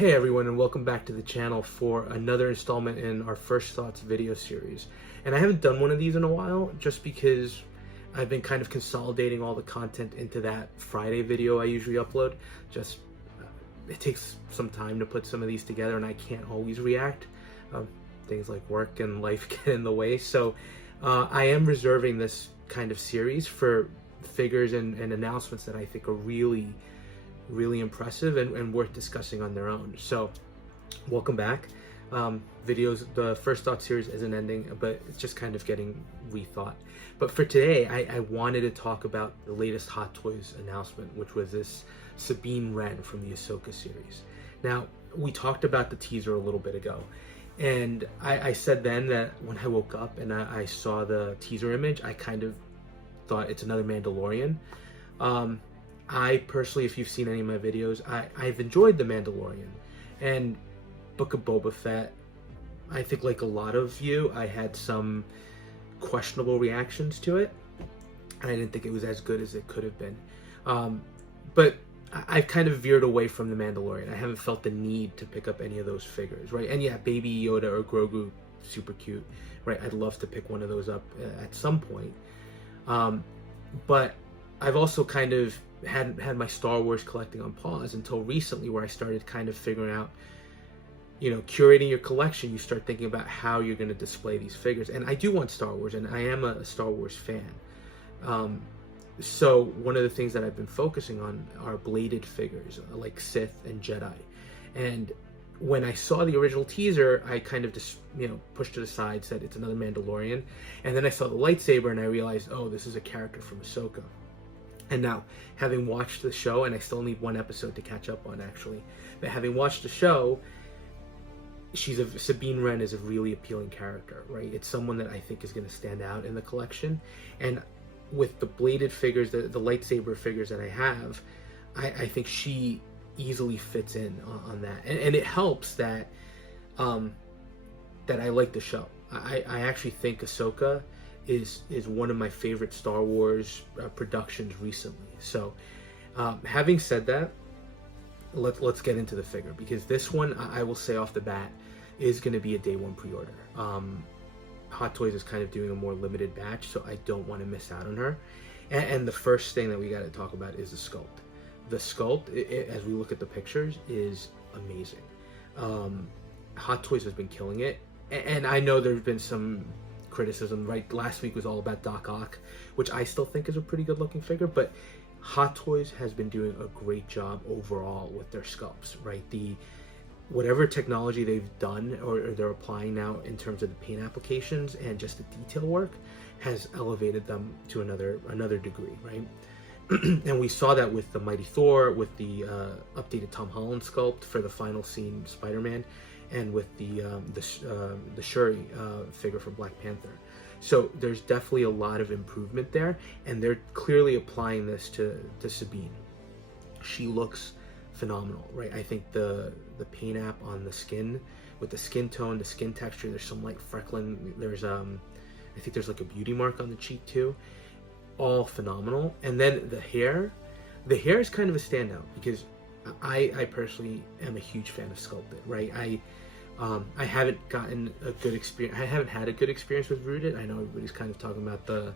Hey everyone, and welcome back to the channel for another installment in our First Thoughts video series. And I haven't done one of these in a while just because I've been kind of consolidating all the content into that Friday video I usually upload. It takes some time to put some of these together and I can't always react. Things like work and life get in the way. So I am reserving this kind of series for figures and announcements that I think are really impressive and worth discussing on their own. So welcome back. The First Thought series isn't ending, but it's just kind of getting rethought. But for today, I wanted to talk about the latest Hot Toys announcement, which was this Sabine Wren from the Ahsoka series. Now, we talked about the teaser a little bit ago, and I said then that when I woke up and I saw the teaser image, I kind of thought it's another Mandalorian. I personally, if you've seen any of my videos, I've enjoyed The Mandalorian and Book of Boba Fett. I think like a lot of you, I had some questionable reactions to it. I didn't think it was as good as it could have been. But I've kind of veered away from The Mandalorian. I haven't felt the need to pick up any of those figures, right? And yeah, Baby Yoda or Grogu, super cute, right? I'd love to pick one of those up at some point. But I've also kind of had my Star Wars collecting on pause until recently, where I started kind of figuring out, curating your collection. You start thinking about how you're going to display these figures. And I do want Star Wars, and I am a Star Wars fan. So one of the things that I've been focusing on are bladed figures, like Sith and Jedi. And when I saw the original teaser, I kind of just, pushed it aside, said it's another Mandalorian. And then I saw the lightsaber and I realized, oh, this is a character from Ahsoka. And now, having watched the show, and I still need one episode to catch up on actually, but having watched the show, Sabine Wren is a really appealing character, right? It's someone that I think is going to stand out in the collection. And with the bladed figures, the lightsaber figures that I have, I think she easily fits in on that. And it helps that that I like the show. I actually think Ahsoka is one of my favorite Star Wars productions recently. So having said that, let's get into the figure, because this one, I will say off the bat, is going to be a day one pre-order. Hot Toys is kind of doing a more limited batch, so I don't want to miss out on her. And the first thing that we got to talk about is the sculpt. The sculpt, as we look at the pictures, is amazing. Hot Toys has been killing it, and I know there's been some criticism, right? Last week was all about Doc Ock, which I still think is a pretty good looking figure, but Hot Toys has been doing a great job overall with their sculpts, right? Whatever technology they've done or they're applying now in terms of the paint applications and just the detail work has elevated them to another degree, right? And we saw that with the Mighty Thor, with the updated Tom Holland sculpt for the final scene Spider-Man, and with the Shuri figure from Black Panther. So there's definitely a lot of improvement there, and they're clearly applying this to Sabine. She looks phenomenal, right? I think the paint app on the skin, with the skin tone, the skin texture, there's some light freckling, there's I think there's like a beauty mark on the cheek too. All phenomenal. And then the hair is kind of a standout, because I personally am a huge fan of sculpted, right? I haven't gotten a good experience. I haven't had a good experience with Rooted. I know everybody's kind of talking about the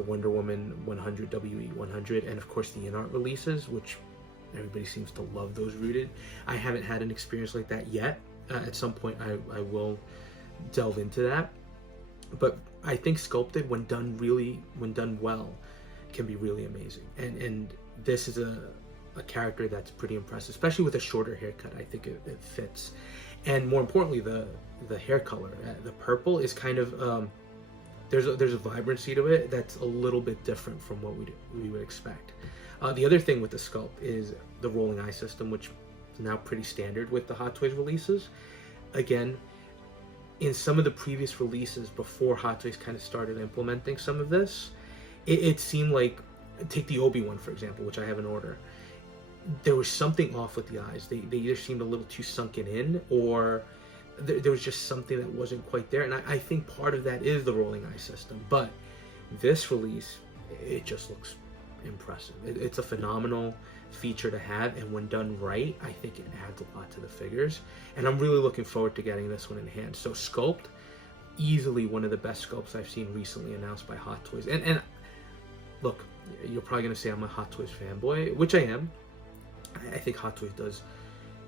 Wonder Woman 100, WE 100, and of course the in-art releases, which everybody seems to love those Rooted. I haven't had an experience like that yet. At some point I will delve into that. But I think sculpted, when done well, can be really amazing. And this is a character that's pretty impressive, especially with a shorter haircut. I think it fits. And more importantly, the hair color, the purple is kind of there's a vibrancy to it that's a little bit different from what we would expect. The other thing with the sculpt is the rolling eye system, which is now pretty standard with the Hot Toys releases. Again, in some of the previous releases before Hot Toys kind of started implementing some of this, it seemed like, take the Obi-Wan for example, which I have in order. There was something off with the eyes. They either seemed a little too sunken in, or there was just something that wasn't quite there. And I think part of that is the rolling eye system. But this release, it just looks impressive. It's a phenomenal feature to have, and when done right, I think it adds a lot to the figures, and I'm really looking forward to getting this one in hand. So sculpt, easily one of the best sculpts I've seen recently announced by Hot Toys. And look, you're probably gonna say I'm a Hot Toys fanboy, which I am. I think Hot Toys does,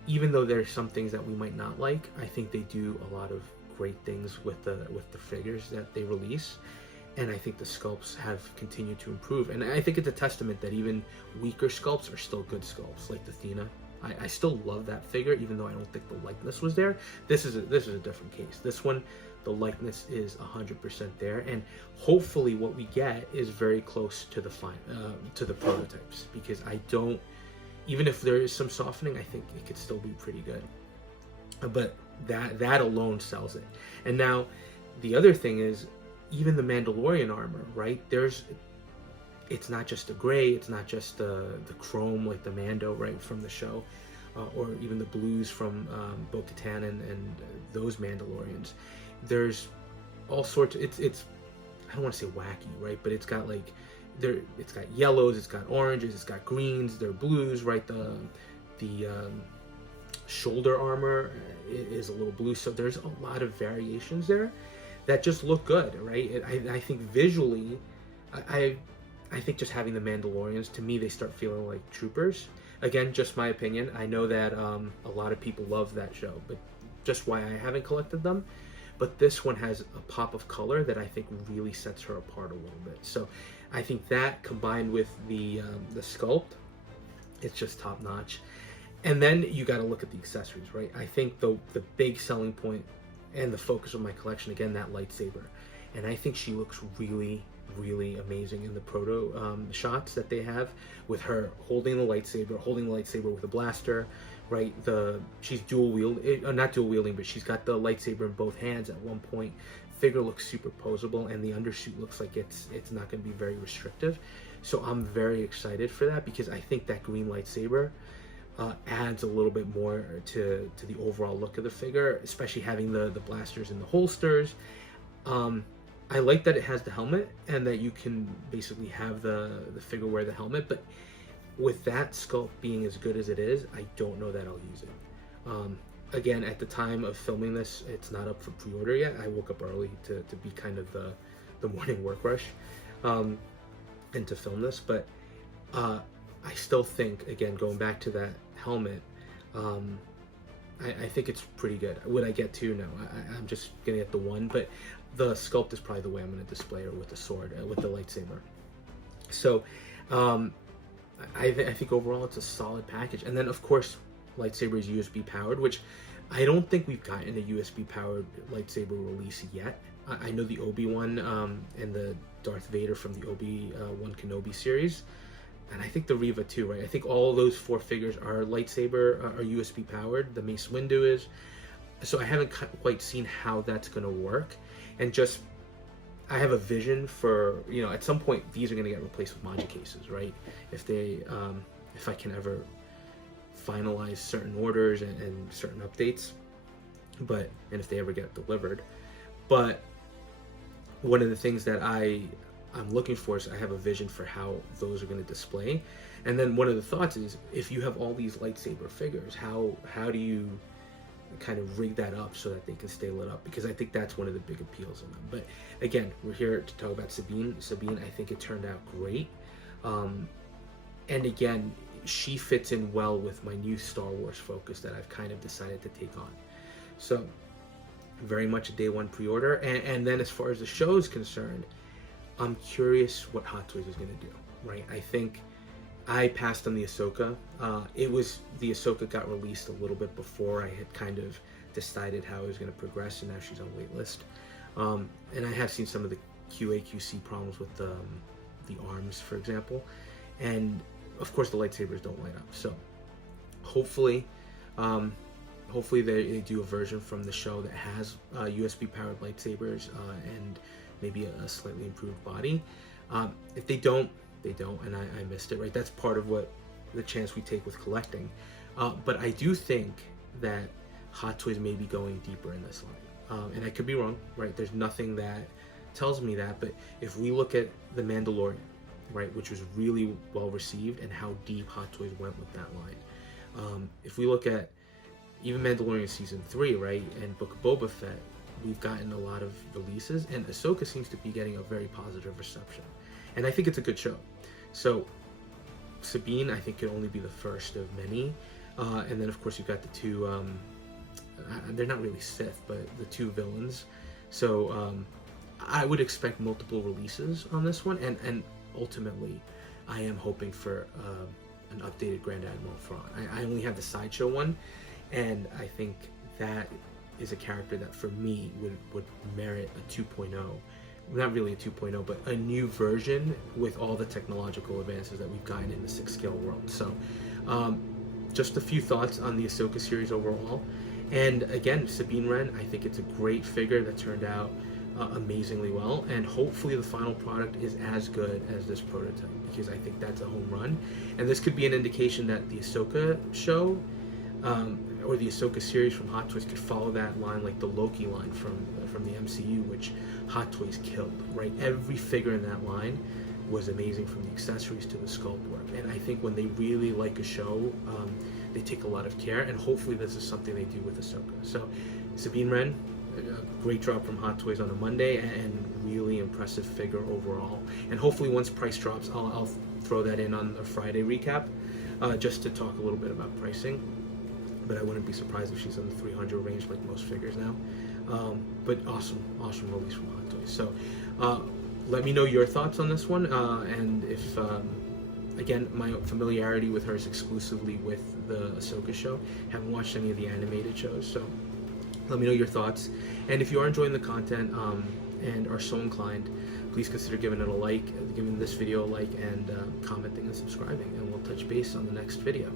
even though there's some things that we might not like, I think they do a lot of great things with the figures that they release. And I think the sculpts have continued to improve. And I think it's a testament that even weaker sculpts are still good sculpts, like the Athena. I still love that figure, even though I don't think the likeness was there. This is a different case. This one, the likeness is 100% there, and hopefully what we get is very close to the prototypes. Because I don't, even if there is some softening, I think it could still be pretty good. But that alone sells it. And now, the other thing is, even the Mandalorian armor, right? It's not just the gray, it's not just the chrome like the Mando, right, from the show, or even the blues from Bo-Katan and those Mandalorians. There's all sorts. It's I don't want to say wacky, right? But it's got it's got yellows, it's got oranges, it's got greens, there are blues, right? The shoulder armor is a little blue, so there's a lot of variations there that just look good, right? I think visually, I think just having the Mandalorians, to me, they start feeling like troopers. Again, just my opinion. I know that a lot of people love that show, but just why I haven't collected them. But this one has a pop of color that I think really sets her apart a little bit. So I think that combined with the sculpt, it's just top notch. And then you got to look at the accessories, right? I think the big selling point and the focus of my collection, again, that lightsaber. And I think she looks really, really amazing in the proto shots that they have, with her holding the lightsaber with a blaster, right? She's not dual wielding, but she's got the lightsaber in both hands at one point. Figure looks super posable, and the undersuit looks like it's not going to be very restrictive. So I'm very excited for that, because I think that green lightsaber adds a little bit more to the overall look of the figure, especially having the blasters in the holsters. I like that it has the helmet, and that you can basically have the figure wear the helmet, but with that sculpt being as good as it is, I don't know that I'll use it. Again, at the time of filming this, it's not up for pre-order yet. I woke up early to be kind of the morning work rush, and to film this, but I still think, again, going back to that helmet, I think it's pretty good. Would I get two? No, I'm just gonna get the one, but the sculpt is probably the way I'm gonna display her, with the sword, with the lightsaber. So I think overall it's a solid package. And then of course, lightsaber is USB powered, which I don't think we've gotten a USB powered lightsaber release yet. I know the Obi-Wan and the Darth Vader from the Obi-Wan Kenobi series, and I think the Reva too, right? I think all those 4 figures are USB powered. The Mace Windu is. So I haven't quite seen how that's going to work. And just, I have a vision for, at some point these are going to get replaced with Manja cases, right? If I can ever finalize certain orders and certain updates, and if they ever get delivered. But one of the things that I'm looking for is, I have a vision for how those are going to display. And then one of the thoughts is, if you have all these lightsaber figures, how do you kind of rig that up so that they can stay lit up? Because I think that's one of the big appeals of them. But again, we're here to talk about Sabine. I think it turned out great. And again, she fits in well with my new Star Wars focus that I've kind of decided to take on. So very much a day one pre-order. And then as far as the show is concerned, I'm curious what Hot Toys is going to do, right? I think I passed on the Ahsoka. The Ahsoka got released a little bit before I had kind of decided how I was going to progress, and now she's on wait list. And I have seen some of the QA/QC problems with the arms, for example, and of course the lightsabers don't light up. So hopefully they do a version from the show that has USB powered lightsabers and maybe a slightly improved body. If they don't, they don't, and I missed it, right? That's part of what the chance we take with collecting. But I do think that Hot Toys may be going deeper in this line. And I could be wrong, right? There's nothing that tells me that, but if we look at the Mandalorian, right, which was really well received, and how deep Hot Toys went with that line. If we look at even Mandalorian Season 3, right, and Book of Boba Fett, we've gotten a lot of releases, and Ahsoka seems to be getting a very positive reception. And I think it's a good show. So Sabine, I think, could only be the first of many. And then, of course, you've got the two, they're not really Sith, but the two villains. So I would expect multiple releases on this one. And ultimately, I am hoping for an updated Grand Admiral Thrawn. I only have the Sideshow one, and I think that is a character that, for me, would merit a 2.0. Not really a 2.0, but a new version with all the technological advances that we've gotten in the 6 scale world. So just a few thoughts on the Ahsoka series overall. And again, Sabine Wren, I think it's a great figure that turned out amazingly well, and hopefully the final product is as good as this prototype, because I think that's a home run. And this could be an indication that the Ahsoka show or the Ahsoka series from Hot Toys could follow that line, like the Loki line from the MCU, which Hot Toys killed, right? Every figure in that line was amazing, from the accessories to the sculpt work. And I think when they really like a show, they take a lot of care, and hopefully this is something they do with Ahsoka. So Sabine Wren, a great drop from Hot Toys on a Monday, and really impressive figure overall. And hopefully once price drops, I'll throw that in on a Friday recap, just to talk a little bit about pricing. But I wouldn't be surprised if she's in the 300 range like most figures now. But awesome release from Hot Toys. So let me know your thoughts on this one, and if again, my familiarity with her is exclusively with the Ahsoka show. Haven't watched any of the animated shows, so let me know your thoughts. And if you are enjoying the content and are so inclined, please consider giving it a like, giving this video a like, and commenting and subscribing, and we'll touch base on the next video.